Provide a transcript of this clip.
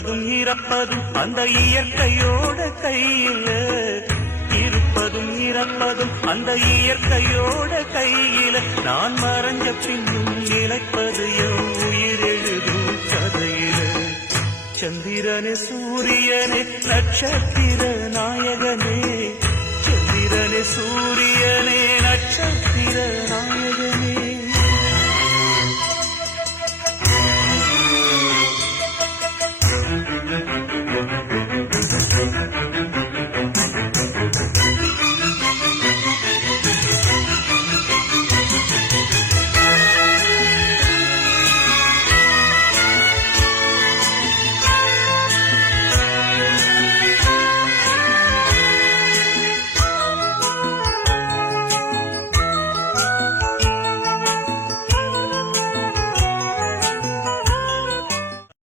இருப்பதும் இறப்பதும் அந்த இயற்கையோட கையில, இருப்பதும் இறப்பதும் அந்த இயற்கையோட கையில, நான் மறைஞ்ச பின்னும் நிலைப்பது என் உயிர் எழுதும் கதையில. சந்திரனே சூரியனே நட்சத்திர நாயகனே, சந்திரனே சூரியனே நட்சத்திர